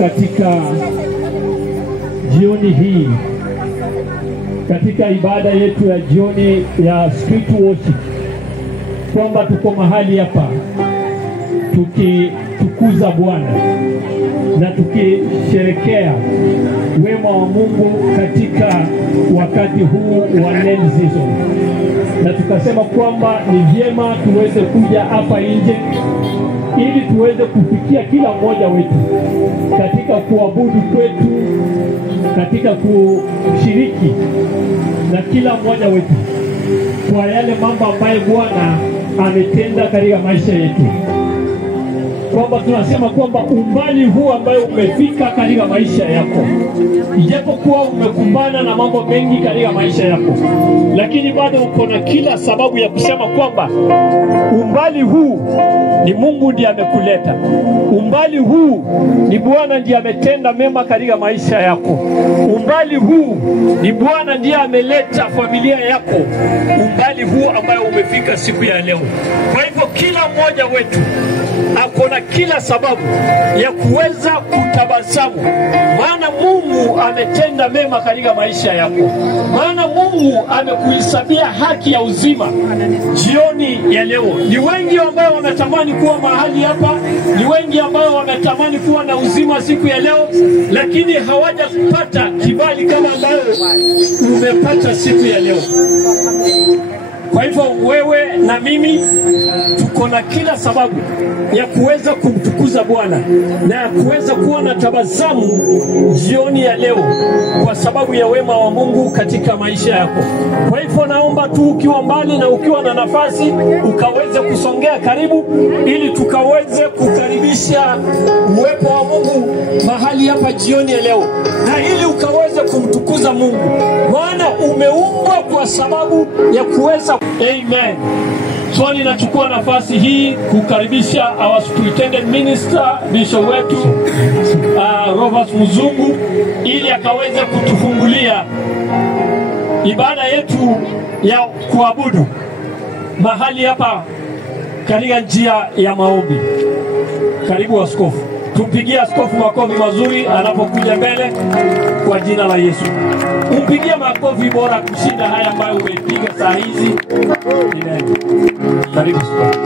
katika jioni hii, katika ibada yetu ya jioni ya street worship, kwamba tuko mahali hapa tukitukuza Bwana na tukisherekea wema wa Mungu katika wakati huu wa Lent season. Na tukasema kwamba ni vyema tuweze kuja hapa nje ili tuweze kufikia kila mmoja wetu katika kuabudu kwetu, katika kushiriki na kila mmoja wetu kwa yale mambo ambayo Bwana ametenda katika maisha yetu. Kwamba tunasema kwamba umbali huu ambayo umefika katika maisha yako, ijapokuwa umekumbana na mambo mengi katika maisha yako, lakini bado uko na kila sababu ya kusema kwamba umbali huu ni Mungu ndiye amekuleta. Umbali huu ni Bwana ndiye ametenda mema katika maisha yako. Umbali huu ni Bwana ndiye ameleta familia yako umbali huu ambayo umefika siku ya leo. Kwa hivyo kila mmoja wetu akona kila sababu ya kuweza kutabasamu, maana Mungu ametenda mema katika maisha yako. Maana Mungu amekuhesabia haki ya uzima jioni ya leo. Ni wengi ambao wametamani kuwa mahali hapa, ni wengi ambao wametamani kuwa na uzima siku ya leo, lakini hawajapata kibali kama ambayo umepata siku ya leo. Kwa hivyo wewe na mimi tuko na kila sababu ya kuweza kumtukuza Bwana na kuweza kuwa na tabasamu jioni ya leo kwa sababu ya wema wa Mungu katika maisha yako. Kwa hivyo naomba tu ukiwa mbali na ukiwa na nafasi ukaweze kusongea karibu ili tukaweze kukaribisha uwepo wa Mungu mahali hapa jioni ya leo, na ili ukaweze kumtukuza Mungu, maana umeumbwa kwa sababu ya kuweza. Amen. So ninachukua nafasi hii kukaribisha our superintendent minister, bishop wetu Robert Muzungu, ili akaweze kutufungulia ibada yetu ya kuabudu mahali hapa katika njia ya maombi. Karibu askofu. Tumpigie askofu makofi mazuri anapokuja mbele kwa jina la Yesu. Umpigie makofi bora kushinda haya ambayo umepiga saa hizi. Amen. Karibu askofu.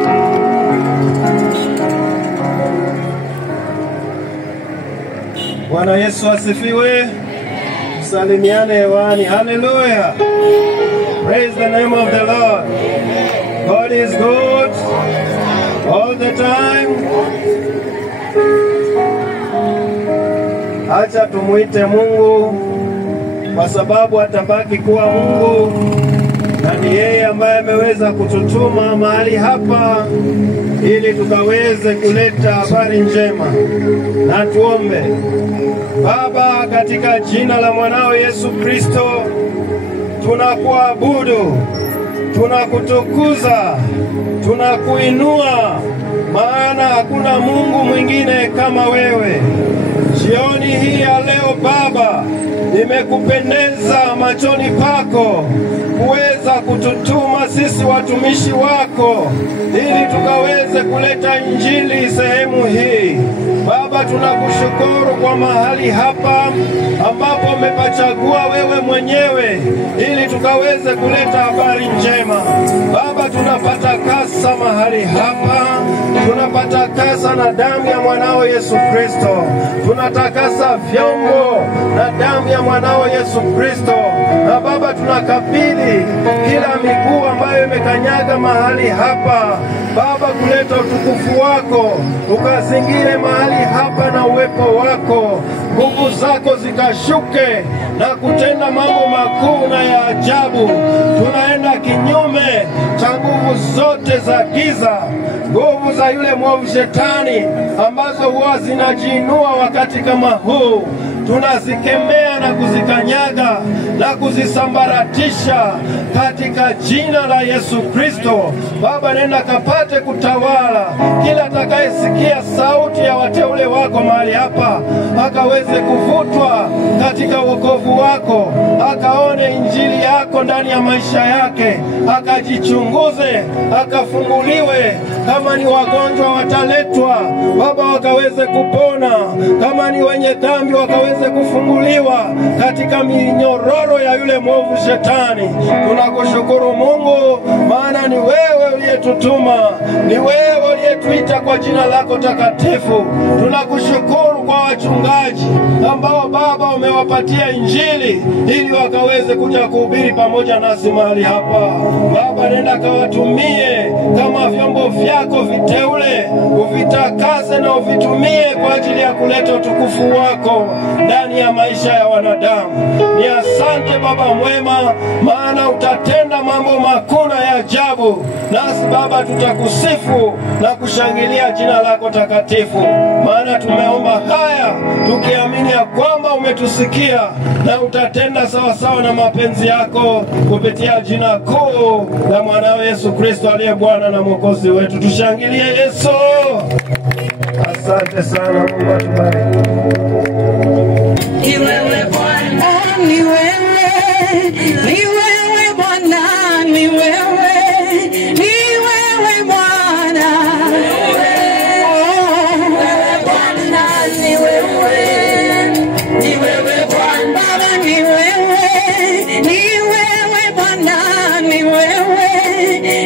Bwana Yesu asifiwe. Salimiane hewani. Hallelujah. Praise the name of the Lord. God is good all the time. Acha tumuite Mungu kwa sababu atabaki kuwa Mungu, na ni yeye ambaye ameweza kututuma mahali hapa ili tukaweze kuleta habari njema. Na tuombe. Baba, katika jina la mwanao Yesu Kristo, tunakuabudu, tunakutukuza, tunakuinua, maana hakuna Mungu mwingine kama wewe. Jioni hii ya leo Baba, imekupendeza machoni pako kuweza kututuma sisi watumishi wako ili tukaweze kuleta injili sehemu hii. Baba, tunakushukuru kwa mahali hapa ambapo umepachagua wewe mwenyewe ili tukaweze kuleta habari njema. Baba, tunapata kasa mahali hapa, tunapata kasa na damu ya mwanao Yesu Kristo. Tunatakasa vyombo na damu ya mwanao Yesu Kristo. Na Baba, tunakabidhi kila miguu ambayo imekanyaga mahali hapa, Baba, kuleta utukufu wako, ukazingire mahali hapa na uwepo wako. Nguvu zako zikashuke na kutenda mambo makuu na ya ajabu. Tunaenda kinyume cha nguvu zote za giza, nguvu za yule mwovu shetani ambazo huwa zinajiinua wakati kama huu. Tunazikemea na kuzikanyaga na kuzisambaratisha katika jina la Yesu Kristo. Baba, nenda kapate kutawala kila atakayesikia sauti ya wateule wako mahali hapa, akaweze kuvutwa katika wokovu wako, akaone injili yako ndani ya maisha yake, akajichunguze, akafunguliwe. Kama ni wagonjwa wataletwa, Baba, wakaweze kupona. Kama ni wenye dhambi wakaweze kufunguliwa katika minyororo ya yule mwovu Shetani. Tunakushukuru Mungu, maana ni wewe uliyetutuma, ni wewe uliyetuita kwa jina lako takatifu. Tunakushukuru kwa wachungaji ambao Baba umewapatia injili ili wakaweze kuja kuhubiri pamoja nasi mahali hapa. Baba, nenda kawatumie kama vyombo vyako viteule, uvitakase na uvitumie kwa ajili ya kuleta utukufu wako ndani ya maisha ya wanadamu. Ni asante Baba mwema, maana utatenda mambo makuu na ya ajabu, nasi Baba tutakusifu na kushangilia jina lako takatifu, maana tumeomba haya tukiamini ya kwamba umetusikia na utatenda sawa sawa na mapenzi yako kupitia jina kuu la mwanao Yesu Kristo aliye Bwana na Mwokozi wetu. Tushangilie Yesu. Asante sana, Mungu atubariki. Ni wewe Bwana, ni wewe, ni wewe Bwana, ni wewe, ni wewe Bwana, wewe Bwana, ni wewe, ni wewe Bwana, Baba, ni wewe, ni wewe Bwana, ni wewe,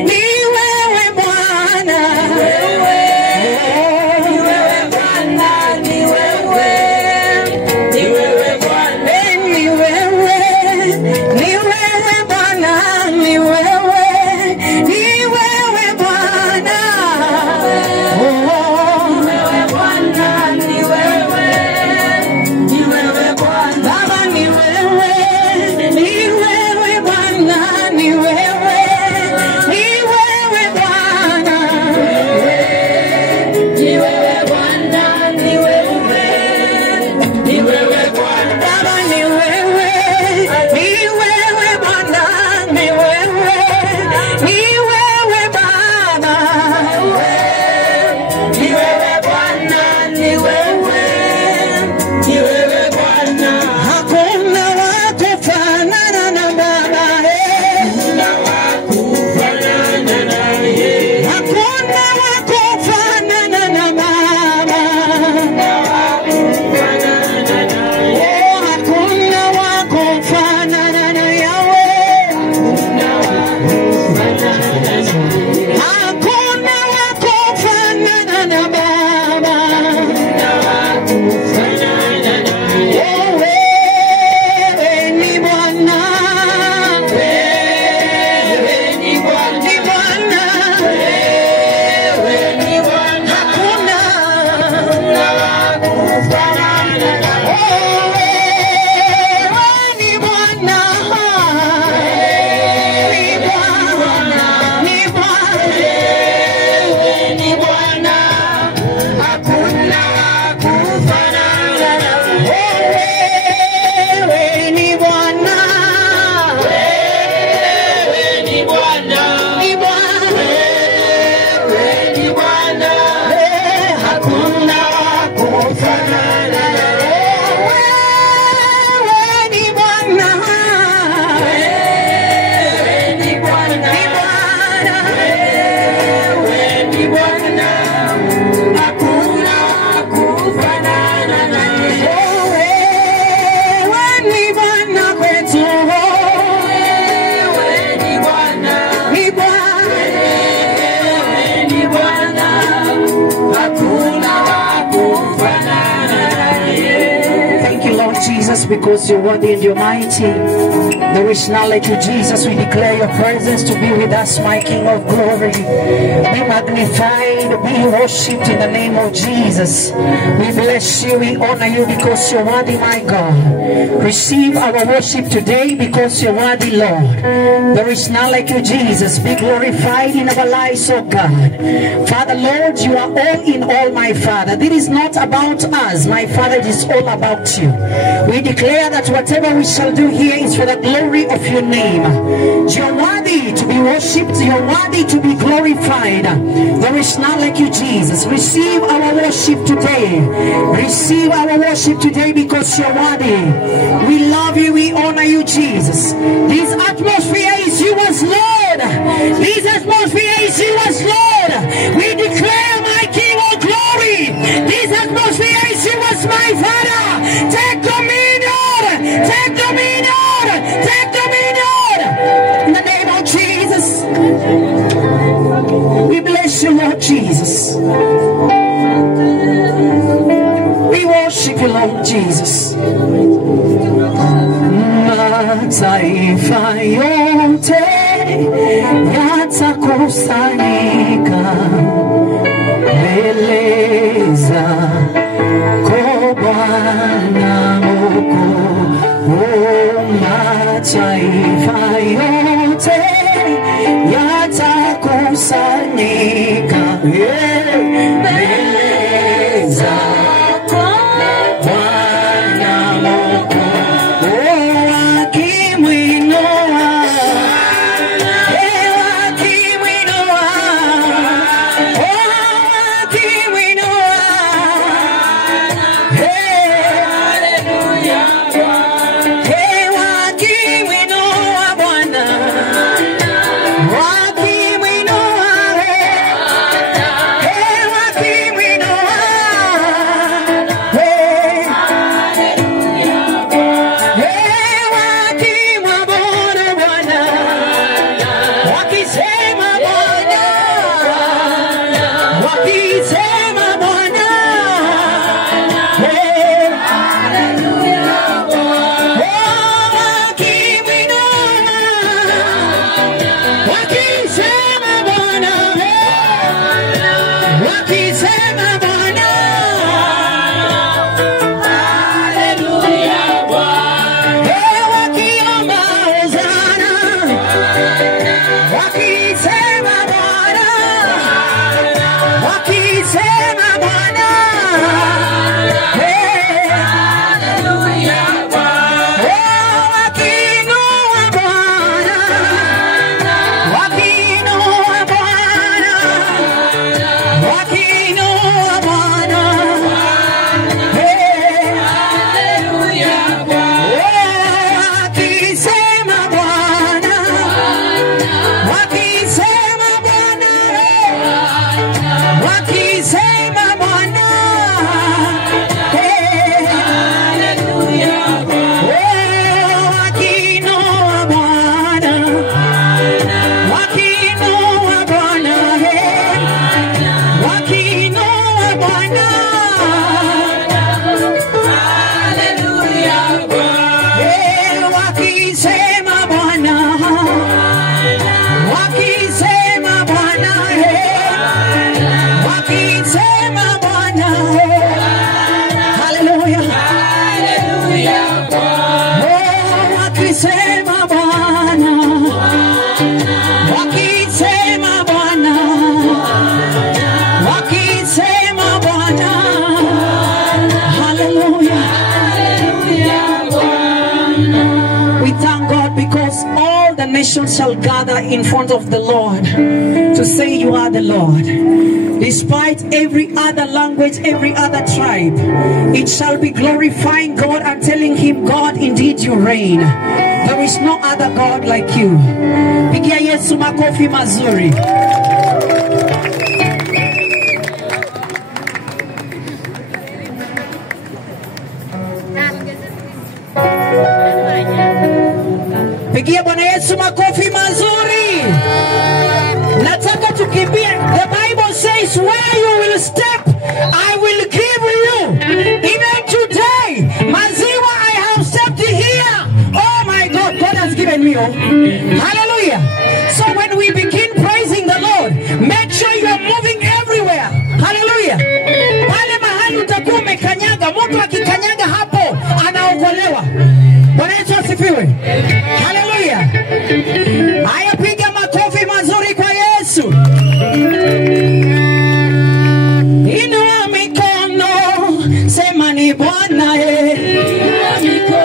ni wewe Bwana, because you're worthy and you're mighty. There is none like you, Jesus. We declare your presence to be with us, my King of glory. Be magnified, be worshipped in the name of Jesus. We bless you, we honor you because you're worthy, my God. Receive our worship today because you're worthy, Lord. There is none like you, Jesus. Be glorified in our lives, oh God. Father, Lord, you are all in all, my Father. This is not about us, my Father. It is all about you. We We declare that whatever we shall do here is for the glory of your name. You're worthy to be worshipped. You're worthy to be glorified. There is none like you, Jesus. Receive our worship today. Receive our worship today because you're worthy. We love you. We honor you, Jesus. This atmosphere is yours, Lord. This atmosphere is yours, Lord. We declare, my King of glory, this atmosphere is yours, my Father. Take dominion. Take dominion. Take dominion. In the name of Jesus. We bless you, Lord Jesus. We worship you, Lord Jesus. Mataifa yote yatakusanyika mbele zako Bwana Mkuu. Mataifa yote yatakusanyika mbele zako Bwana Mkuu. Nations shall gather in front of the Lord to say you are the Lord. Despite every other language, every other tribe, it shall be glorifying God and telling him, God, indeed you reign. There is no other God like you. Pigia Yesu makofi mazuri. Pigia Bwana Yesu makofi mazuri. Nataka tukimbie. The Bible says where you will step, I will give you. Even today, maziwa, I have stepped here. Oh my God, God has given me. Hallelujah. So when we begin praising the Lord, make sure you are moving everywhere. Hallelujah. Pale mahali utakuwa umekanyaga, mtu akikanyaga hapo anaokolewa. Bwana Yesu asifiwe. Hallelujah. Haya, piga makofi mazuri kwa Yesu. Inua mikono, sema ni Bwana. Inua mikono.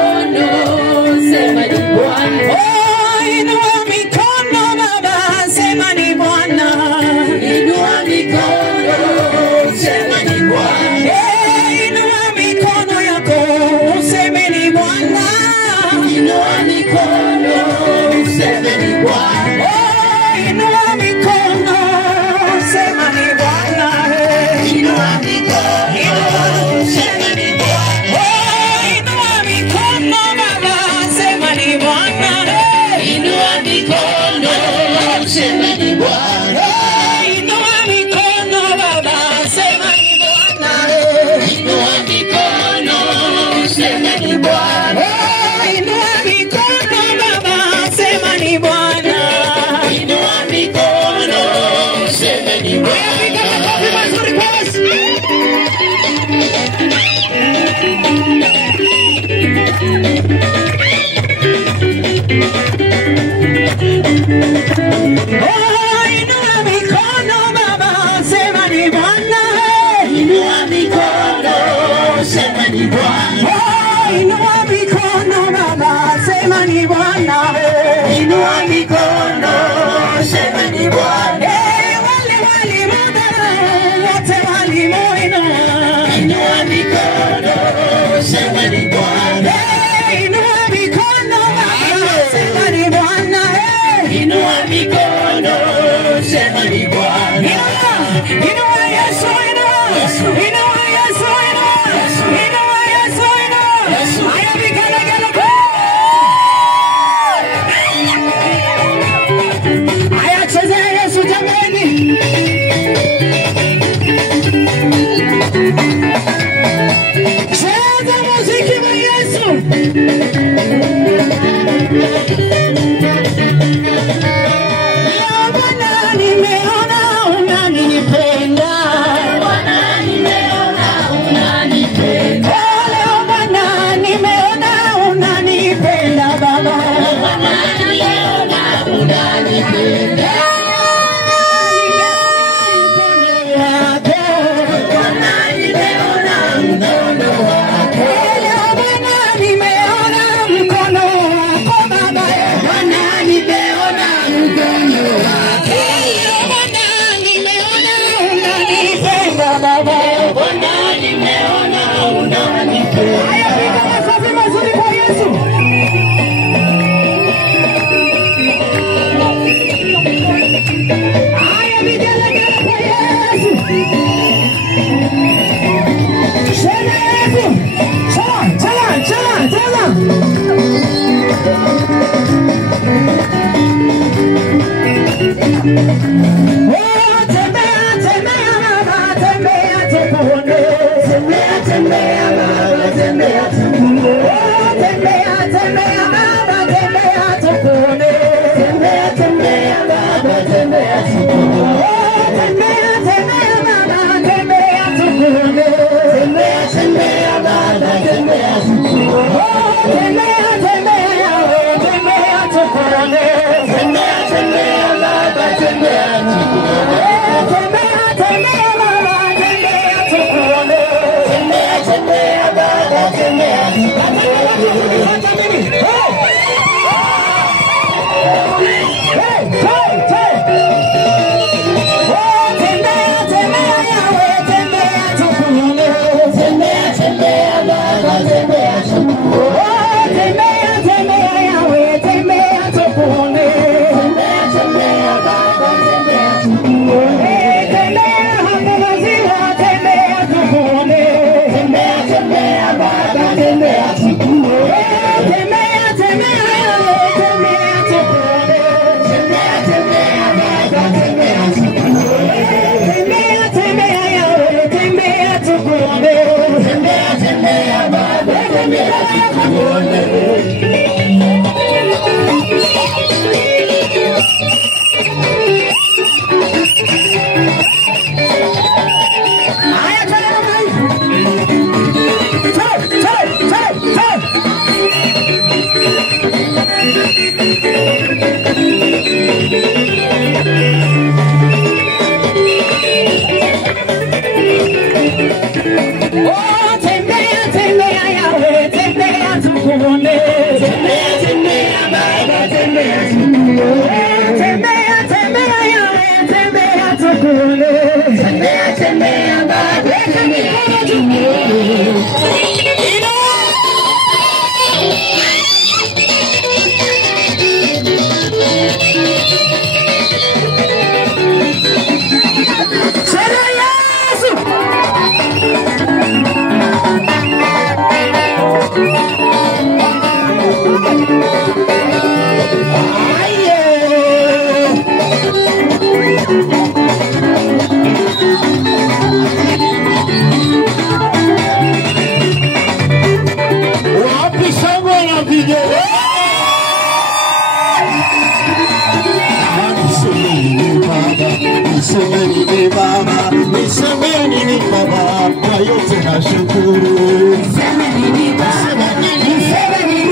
Nisemeni Baba, nisemeni Baba, kwa yote nashukuru. Nisemeni Baba, nisemeni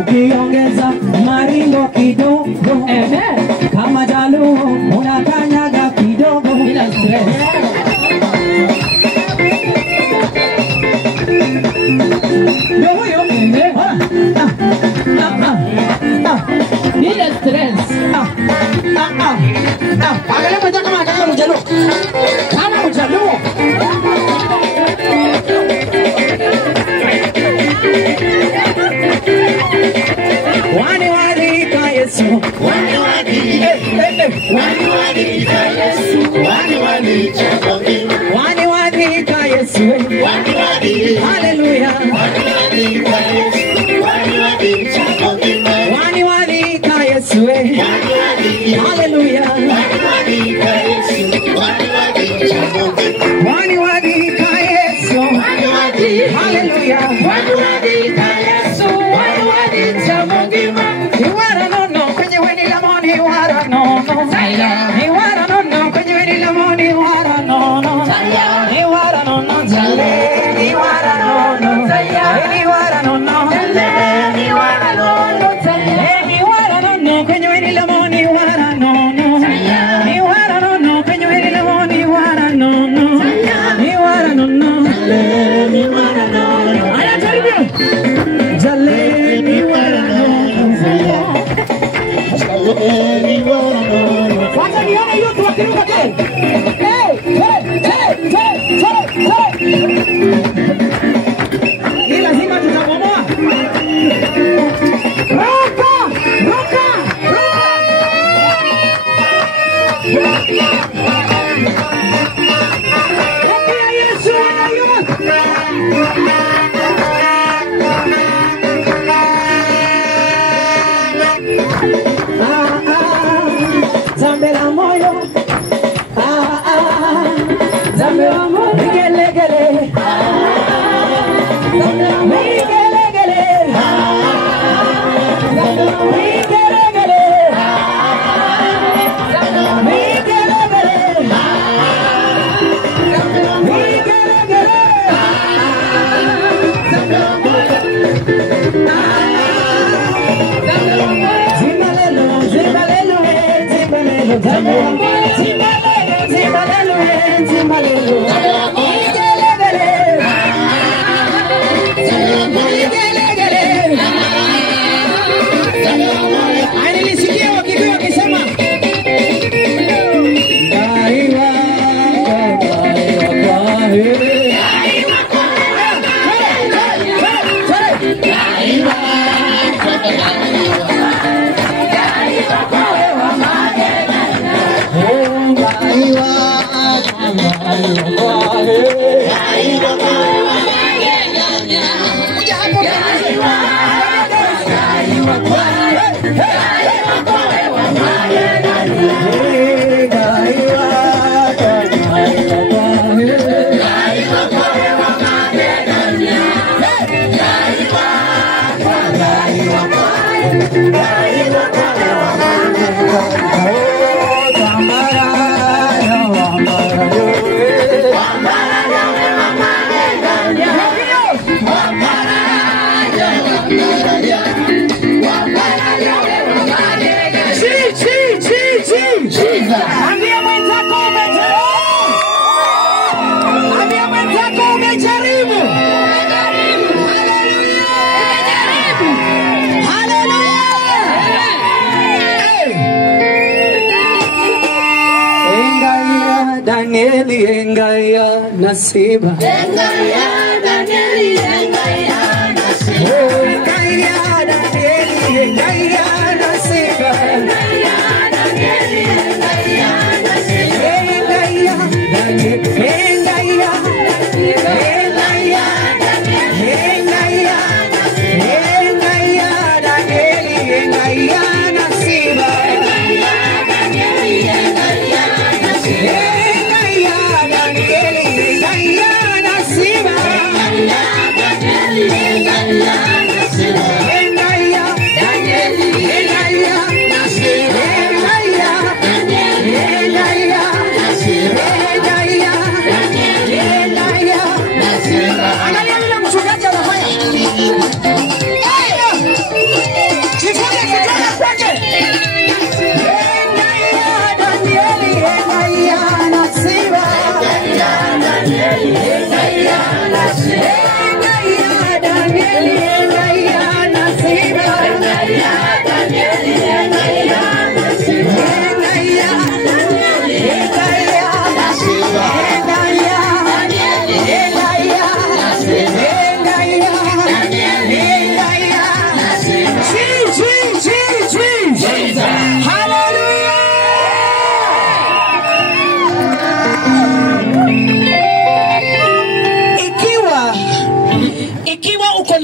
Ukiongeza maringo kidogo, kama Jaluo unakanyaga kidogo bila stress. Ndio huyo bila stress. Angalia mmoja kama angalia Mjaluo. Kama Mjaluo. Hallelujah. Wani wani ka Yesu. Hallelujah. Wani wani ka Yesu. Hallelujah. Wani wani ka Yesu. Wani wani chamongima. Iwara no no kwenye weni lamoni iwara no no. Iwara no no kwenye weni lamoni iwara no no. Iwara no no jale. Iwara no no. Iwara no no. Iwara no no. Iwara no no kwenye weni lamoni iwara no no. Iwara no no kwenye weni lamoni iwara no no. Iwara no no. Iwara no no. Aya jaribio. Jale iwara no no. Wacha nione hiyo tuwakiruka tena. Hii lazima tutabomoa. Roka! Roka! Pokea Yesu Zambe la moyo. Zambe la moyo. Vigelegele. Vigelegele. Vigelegele. Nilisikia wakipewa wakisema Danieli engaya nasiba engaya Danieli engaya nasiba engaya Danieli engaya nasiba engaya Danieli engaya nasiba engaya Danieli engaya engaya engaya engaya Danieli engaya nasiba engaya Danieli engaya nasiba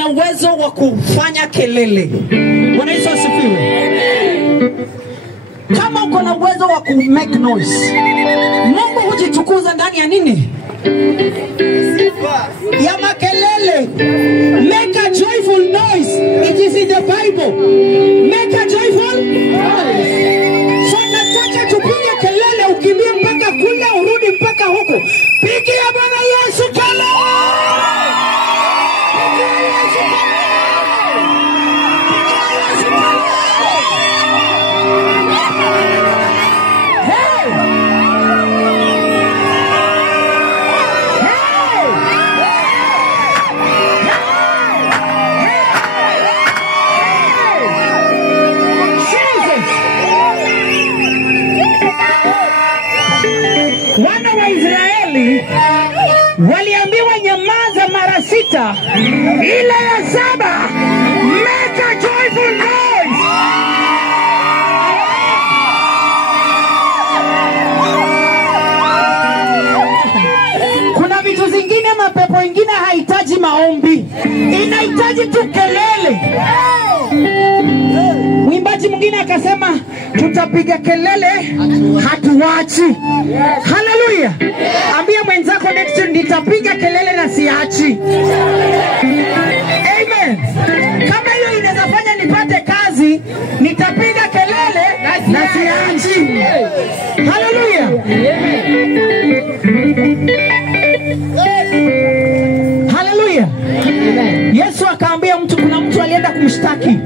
na uwezo wa kufanya kelele. Bwana Yesu asifiwe. Kama uko na uwezo wa ku make noise, Mungu hujitukuza ndani ya nini? Ya makelele. Make a joyful noise. It is in the Bible. Make a joyful noise. So nataka tupige kelele, ukimbie mpaka kule, urudi mpaka huko. Pigia Bwana Yesu kelele. Wana wa Israeli waliambiwa nyamaza mara 6, ile ya 7 make a joyful noise. Kuna vitu zingine, mapepo ingine haitaji maombi, inahitaji tu kelele. Mwimbaji mwingine akasema tutapiga kelele hatuachi. Haleluya. Ambia mwenzako next time, nitapiga kelele na siachi. Amen. Kama hiyo inaweza fanya nipate kazi, nitapiga kelele na siachi. Haleluya. Haleluya. Yesu akaambia mtu, kuna mtu alienda kumshtaki,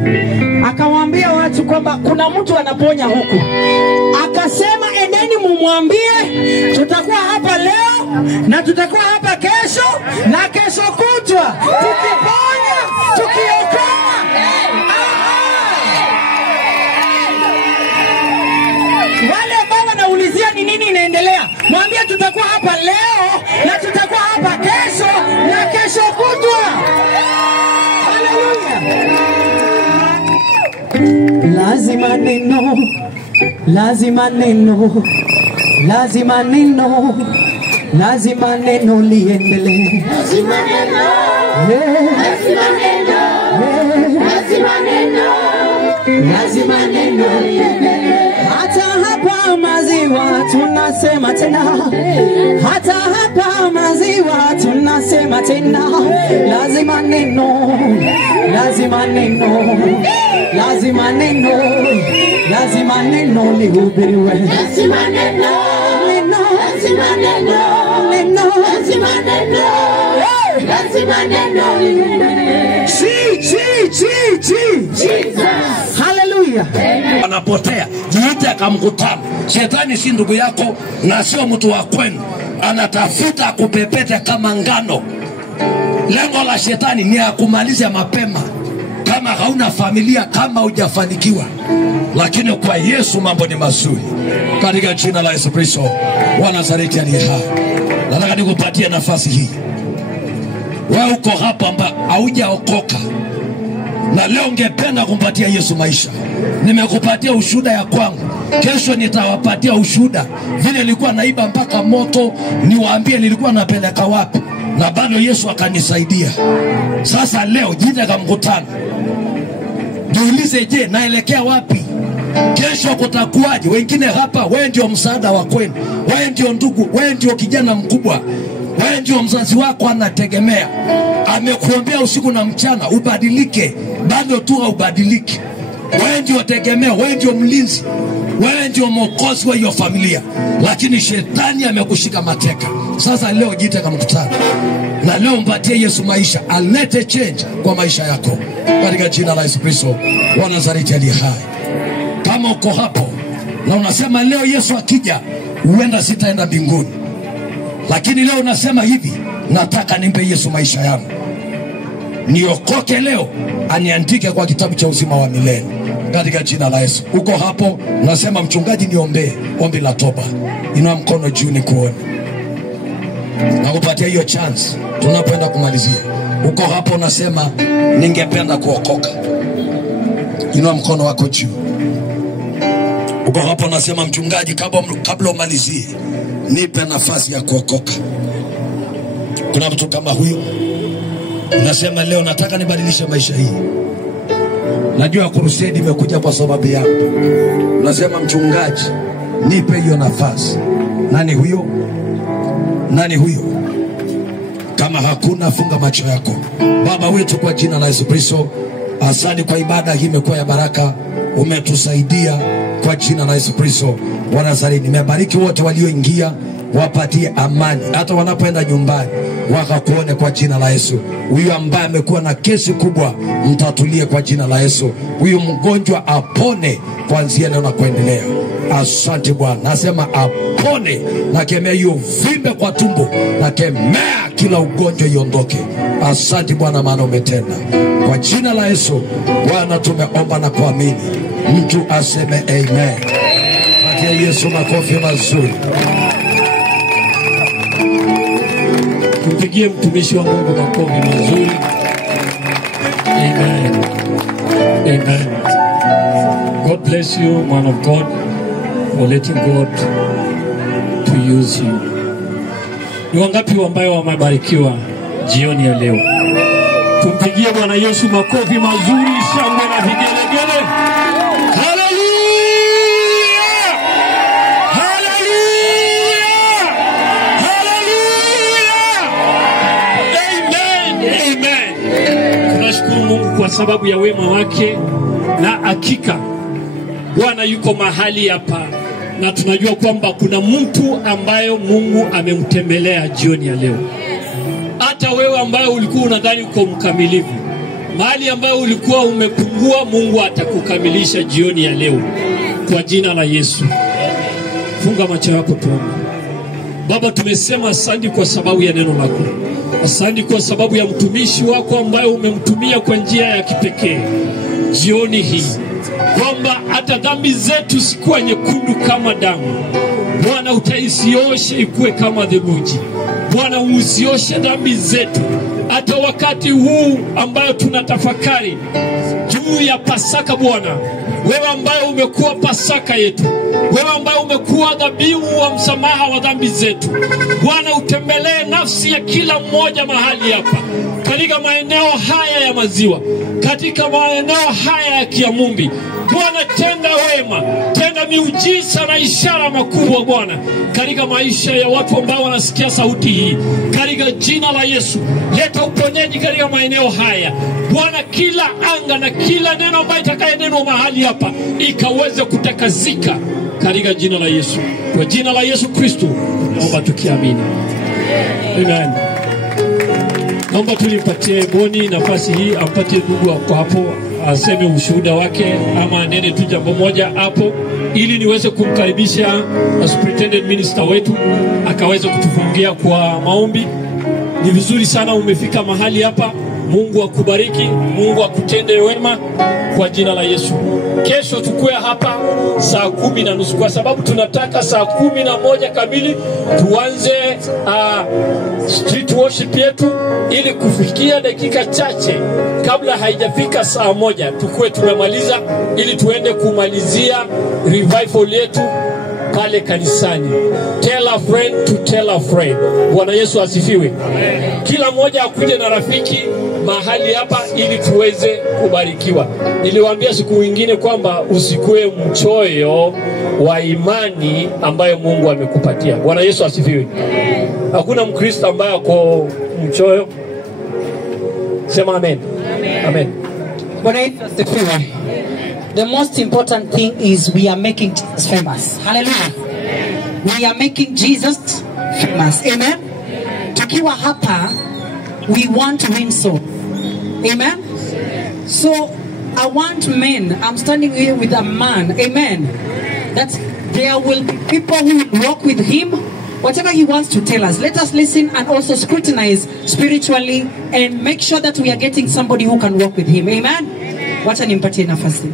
akawaambia watu kwamba kuna mtu anaponya huku. Akasema endeni mumwambie tutakuwa hapa leo na tutakuwa hapa kesho na kesho kutwa, tukiponya, tukiokoa. Wale ambao wanaulizia ni nini inaendelea, mwambie tutakuwa hapa leo na tutakuwa hapa kesho na kesho kutwa. Haleluya. Lazima neno, lazima neno, lazima neno, lazima neno liendelee. Lazima neno, lazima neno, lazima neno, lazima neno liendelee. Hata hapa maziwa tunasema tena, hata hapa maziwa tunasema tena, lazima neno, lazima neno, lazima neno, lazima neno lihubiriwe. Lazima neno, neno, lazima neno, neno, lazima neno, lazima neno lihubiriwe. Jesus. Hallelujah. Anapotea, jiite akamkutana. Shetani si ndugu yako na sio mtu wa kwenu. Anatafuta kupepete kama ngano. Lengo la shetani ni akumalize mapema. Kama hauna familia, kama hujafanikiwa. Lakini kwa Yesu mambo ni mazuri. Katika jina la Yesu Kristo wa Nazareti aliye hai, nataka nikupatie nafasi hii. Wewe uko hapa amba haujaokoka na leo ungependa kumpatia Yesu maisha. Nimekupatia ushuhuda ya kwangu. Kesho nitawapatia ushuhuda vile nilikuwa naiba mpaka moto, niwaambie nilikuwa napeleka wapi na bado Yesu akanisaidia. Sasa leo jita kama mkutano, jiulize, je, naelekea wapi? Kesho kutakuwaje? Wengine hapa wewe ndio msaada wa kwenu, wewe ndio ndugu, wewe ndio kijana mkubwa, wewe ndio mzazi wako anategemea. Amekuombea usiku na mchana ubadilike, bado tu haubadiliki. Wewe ndio tegemea, wewe ndio mlinzi, wewe ndio mwokozi wa hiyo familia, lakini shetani amekushika mateka. Sasa leo jita kama mkutano na leo mpatie Yesu maisha, alete change kwa maisha yako katika jina la Yesu Kristo wa Nazareti aliye hai. Kama uko hapo na unasema leo Yesu akija huenda sitaenda mbinguni, lakini leo unasema hivi, nataka nimpe Yesu maisha yangu, niokoke leo, aniandike kwa kitabu cha uzima wa milele katika jina la Yesu. Uko hapo unasema, mchungaji niombee ombi la toba, inua mkono juu ni kuone. Nakupatia hiyo chance tunapoenda kumalizia. Uko hapo unasema ningependa kuokoka, inua mkono wako juu. Uko hapo unasema, mchungaji kabla umalizie nipe nafasi ya kuokoka. Kuna mtu kama huyo? Unasema leo nataka nibadilishe maisha hii. Najua crusade imekuja kwa sababu yangu. Unasema mchungaji, nipe hiyo nafasi. Nani huyo? Nani huyo? Kama hakuna, funga macho yako. Baba wetu, kwa jina la Yesu Kristo, asante kwa ibada hii, imekuwa ya baraka. Umetusaidia kwa jina la Yesu Kristo wa Nazareti. Nimebariki wote walioingia, wapatie amani hata wanapoenda nyumbani, wakakuone kwa jina la Yesu. Huyu ambaye amekuwa na kesi kubwa, mtatulie kwa jina la Yesu. Huyu mgonjwa apone kuanzia leo na kuendelea. Asante Bwana. Nasema apone, na kemea hiyo vimbe kwa tumbo, na kemea kila ugonjwa iondoke. Asante Bwana, maana umetenda. Kwa jina la Yesu Bwana tumeomba na kuamini. Mtu aseme amen. Patia Yesu makofi mazuri. Tumpigie mtumishi wa Mungu makofi mazuri. Amen. Amen. God bless you, man of God, for letting God to use you. Ni wangapi ambao wamebarikiwa jioni ya leo? Tumpigie Bwana Yesu makofi mazuri, shangwe na vigelegele. Kwa sababu ya wema wake, na hakika Bwana yuko mahali hapa, na tunajua kwamba kuna mtu ambaye Mungu amemtembelea jioni ya leo. Hata wewe ambaye ulikuwa unadhani uko mkamilifu, mahali ambayo ulikuwa umepungua, Mungu atakukamilisha jioni ya leo kwa jina la Yesu. Funga macho yako tuombe. Baba, tumesema asante kwa sababu ya neno lako. Asante kwa sababu ya mtumishi wako ambaye umemtumia kwa njia ya kipekee jioni hii, kwamba hata dhambi zetu sikuwa nyekundu kama damu, Bwana utaisioshe ikuwe kama theluji. Bwana uzioshe dhambi zetu, hata wakati huu ambayo tunatafakari juu ya Pasaka. Bwana, wewe ambaye umekuwa Pasaka yetu, wewe ambaye umekuwa dhabihu wa msamaha wa dhambi zetu, Bwana utembelee nafsi ya kila mmoja mahali hapa, katika maeneo haya ya maziwa, katika maeneo haya ya Kiamumbi. Bwana, tenda wema, tenda miujiza na ishara makubwa Bwana, katika maisha ya watu ambao wanasikia sauti hii, katika jina la Yesu. Leta uponyaji katika maeneo haya Bwana, kila anga na kila neno ambayo itakayenenwa mahali hapa ikaweze kutakazika katika jina la Yesu. Kwa jina la Yesu Kristo naomba tukiamini. Amen. Naomba tulimpatie Boni nafasi hii, ampatie ndugu wako hapo aseme ushuhuda wake, ama nene tu jambo moja hapo, ili niweze kumkaribisha superintendent minister wetu akaweze kutufungia kwa maombi. Ni vizuri sana umefika mahali hapa. Mungu akubariki, Mungu akutende wema kwa jina la Yesu. Kesho tukue hapa saa 10:30 kwa sababu tunataka saa 11 kamili tuanze street worship yetu, ili kufikia dakika chache kabla haijafika saa 1 tukue tumemaliza, ili tuende kumalizia revival yetu pale kanisani. Tell a friend to tell a friend. Bwana Yesu asifiwe. Kila mmoja akuje na rafiki mahali hapa ili tuweze kubarikiwa. Niliwaambia siku nyingine kwamba usikue mchoyo wa imani ambayo Mungu amekupatia. Bwana Yesu asifiwe. Hakuna Mkristo ambaye ako mchoyo. Sema amen. Amen. Bwana Yesu asifiwe. The most important thing is we are making Jesus famous. Hallelujah. We are making Jesus famous. Amen. Tukiwa hapa, we want to win souls. Amen. So I want men. I'm standing here with a man. Amen. That there will be people who will walk with him. Whatever he wants to tell us, let us listen and also scrutinize spiritually and make sure that we are getting somebody who can walk with him. Amen. Wacha nimpatie nafasi.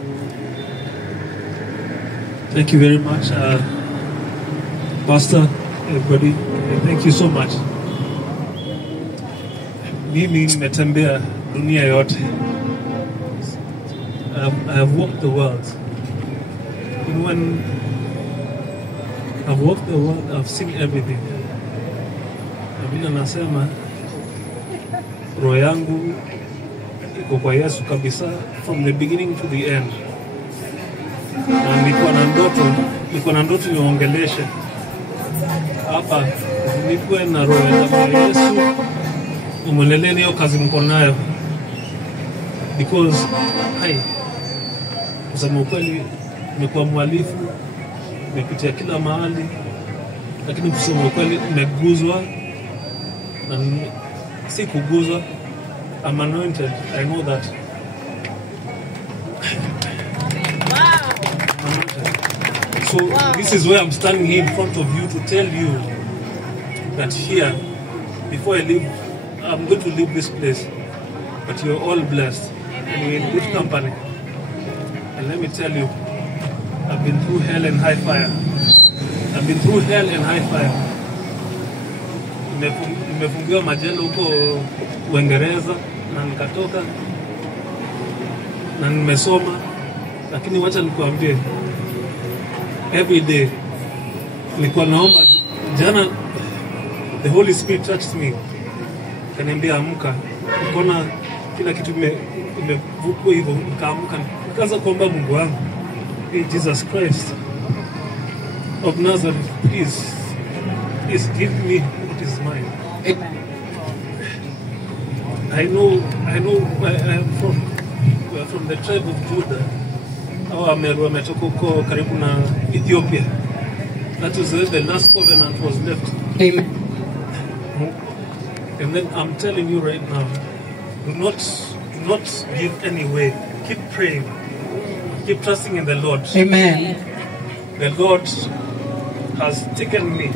Thank you very much, Pastor, everybody. Thank you so much. Mimi nimetembea dunia yote. I have walked the world. And when I've walked the world, I've seen everything. Abina nasema roho yangu iko kwa Yesu kabisa from the beginning to the end. Na nilikuwa na ndoto niongeleshe hapa, nikuwe na roho ya Yesu, umweleleni hiyo kazi mko nayo, because kusema ukweli nimekuwa mwalifu, nimepitia kila mahali, lakini kusema ukweli nimeguzwa na si kuguzwa. I'm anointed. I know that. So this is where I'm standing here in front of you to tell you that here, before I leave, I'm going to leave this place, but you're all blessed and we're in good company. And let me tell you, I've been through hell and high fire. I've been through hell and high fire. Nimefungiwa majela huko Uingereza na nikatoka na nimesoma, lakini wacha nikuambie, every day nilikuwa naomba. Jana the Holy Spirit touched me, kaniambia amka, nikaona kila kitu imevukwa hivyo, nikaamka nikaanza kuomba Mungu wangu, hey Jesus Christ of Nazareth, please give me what is mine. Amen. I know I am from the tribe of Judah. Our Ameru wametoka huko karibu na Ethiopia. That was where the last covenant was left. Amen. And then I'm telling you right now, do not give any way. Keep praying. Keep trusting in the Lord. Amen. The Lord has taken me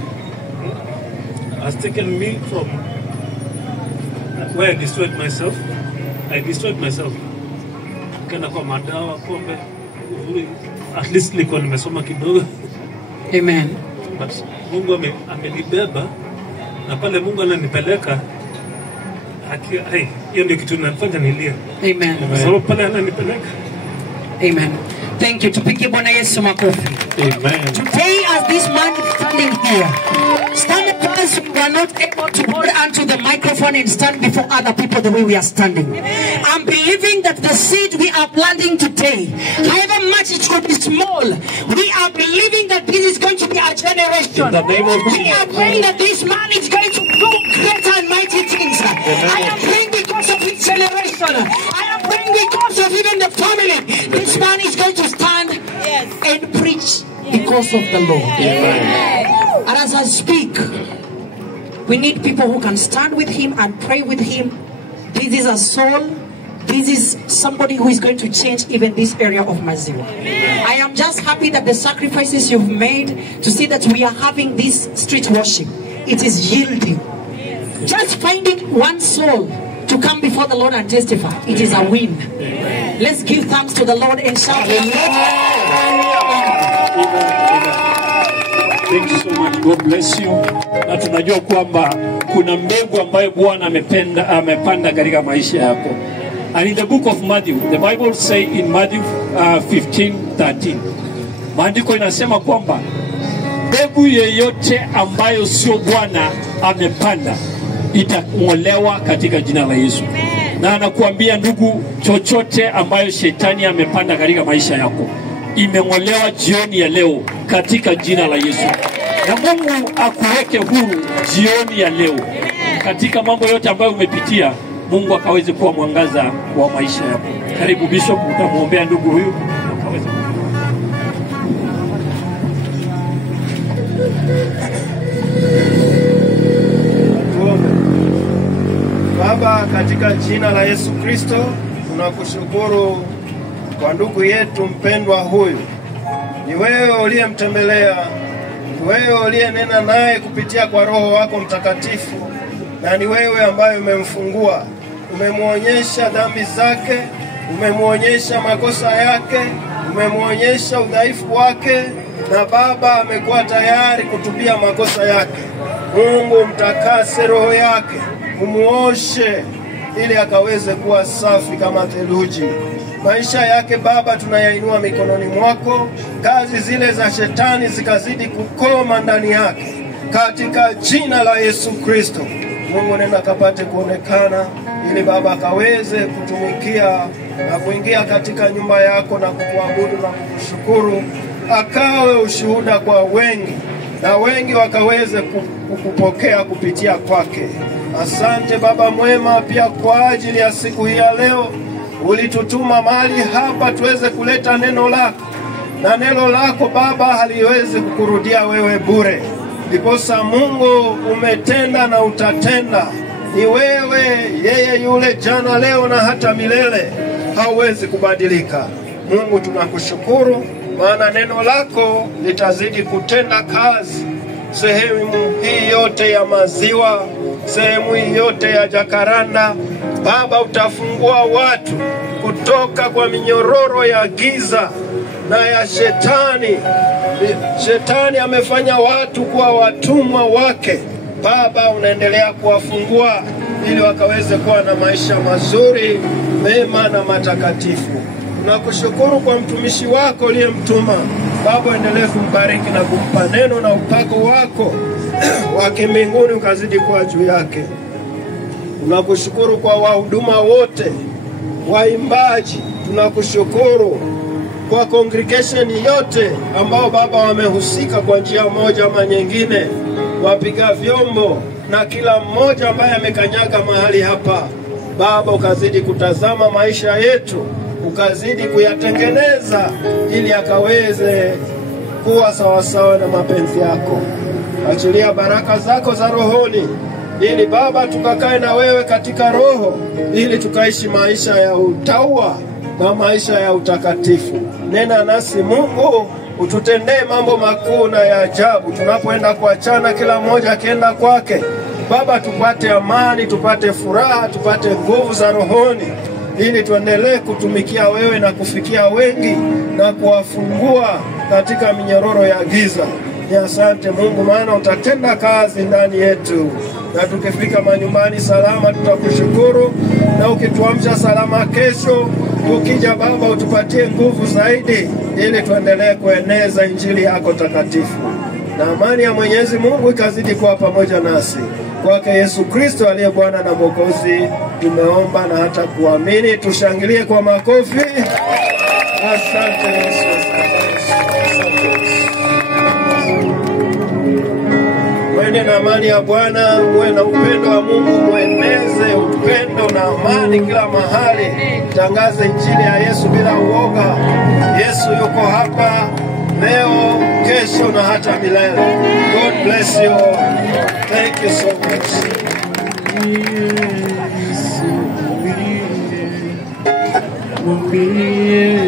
from where I destroyed myself. I destroyed myself. Kenda kwa madawa, pombe, at least nilikuwa nimesoma kidogo. Amen. But Mungu amenibeba, na pale Mungu ananipeleka, hiyo ndio kitu inanifanya nilie. Amen. Kwa sababu pale ananipeleka. Amen. Thank you. Tupigie Bwana Yesu makofi. Amen. Today, as this man is standing here, stand because we were not able to hold onto the microphone and stand before other people the way we are standing. I'm believing that the seed we are planting today, however much it could be small, we are believing that this is going to be a generation. In the name of We are praying that this man is going to do greater and mighty things. I am praying because of his generation. I am praying because of even the family. This man is going to stand and preach because of the Lord. And as I speak, we need people who can stand with him and pray with him. This is a soul. This is somebody who is going to change even this area of Maziwa. I am just happy that the sacrifices you've made to see that we are having this street worship, it is yielding. Just finding one soul to come before the Lord and testify, it is a win. Let's give thanks to the Lord and shout. Thank you so much. God bless you. Na tunajua kwamba kuna mbegu ambayo Bwana amepanda katika maisha yako. And in the book of Matthew, the Bible say in Matthew 15:13, maandiko inasema kwamba mbegu yeyote ambayo sio Bwana amepanda itang'olewa katika jina la Yesu. Na anakuambia ndugu, chochote ambayo shetani amepanda katika maisha yako imeng'olewa jioni ya leo katika jina la Yesu. Na Mungu akuweke huru jioni ya leo katika mambo yote ambayo umepitia. Mungu akaweze kuwa mwangaza wa maisha yako. Karibu Bishop, utamuombea ndugu huyu akaweze. Baba, katika jina la Yesu Kristo, tunakushukuru kwa ndugu yetu mpendwa huyu. Ni wewe uliyemtembelea, ni wewe uliyenena naye kupitia kwa Roho wako Mtakatifu, na ni wewe ambaye umemfungua. Umemuonyesha dhambi zake, umemuonyesha makosa yake, umemuonyesha udhaifu wake, na Baba amekuwa tayari kutubia makosa yake. Mungu mtakase roho yake, umuoshe ili akaweze kuwa safi kama theluji. Maisha yake Baba tunayainua mikononi mwako, kazi zile za shetani zikazidi kukoma ndani yake katika jina la Yesu Kristo. Mungu nenda kapate kuonekana ili Baba akaweze kutumikia na kuingia katika nyumba yako na kukuabudu na kukushukuru, akawe ushuhuda kwa wengi na wengi wakaweze kukupokea kupitia kwake. Asante Baba mwema, pia kwa ajili ya siku hii ya leo. Ulitutuma mahali hapa tuweze kuleta neno lako, na neno lako Baba haliwezi kukurudia wewe bure. Ndiposa Mungu umetenda na utatenda. Ni wewe yeye yule jana, leo na hata milele, hauwezi kubadilika. Mungu tunakushukuru, maana neno lako litazidi kutenda kazi sehemu hii yote ya maziwa, sehemu hii yote ya Jakaranda. Baba, utafungua watu kutoka kwa minyororo ya giza na ya shetani. Shetani amefanya watu kuwa watumwa wake. Baba, unaendelea kuwafungua ili wakaweze kuwa na maisha mazuri, mema na matakatifu. Tunakushukuru kwa mtumishi wako uliyemtuma. Baba, endelee kumbariki na kumpa neno na upako wako wa kimbinguni ukazidi kuwa juu yake. Tunakushukuru kwa wahuduma wote, waimbaji. Tunakushukuru kwa congregation yote ambao Baba wamehusika kwa njia moja ama nyingine, wapiga vyombo na kila mmoja ambaye amekanyaga mahali hapa. Baba, ukazidi kutazama maisha yetu, ukazidi kuyatengeneza ili akaweze kuwa sawasawa na mapenzi yako. Achilia baraka zako za rohoni ili Baba tukakae na wewe katika roho, ili tukaishi maisha ya utaua na maisha ya utakatifu. Nena nasi Mungu, ututendee mambo makuu na ya ajabu tunapoenda kuachana, kila mmoja akienda kwake. Baba, tupate amani, tupate furaha, tupate nguvu za rohoni, ili tuendelee kutumikia wewe na kufikia wengi na kuwafungua katika minyororo ya giza. Ni asante Mungu, maana utatenda kazi ndani yetu, na tukifika manyumbani salama tutakushukuru, na ukituamsha salama kesho ukija Baba utupatie nguvu zaidi, ili tuendelee kueneza injili yako takatifu. Na amani ya Mwenyezi Mungu ikazidi kuwa pamoja nasi. Kwake Yesu Kristo aliye Bwana na Mwokozi tumeomba na hata kuamini. Tushangilie kwa makofi. Asante Yesu. Mwende na amani ya Bwana, muwe na upendo wa Mungu, mueneze upendo na amani kila mahali. Tangaze injili ya Yesu bila uoga. Yesu yuko hapa leo, kesho na hata milele. God bless you all. Thank you so much. Yes,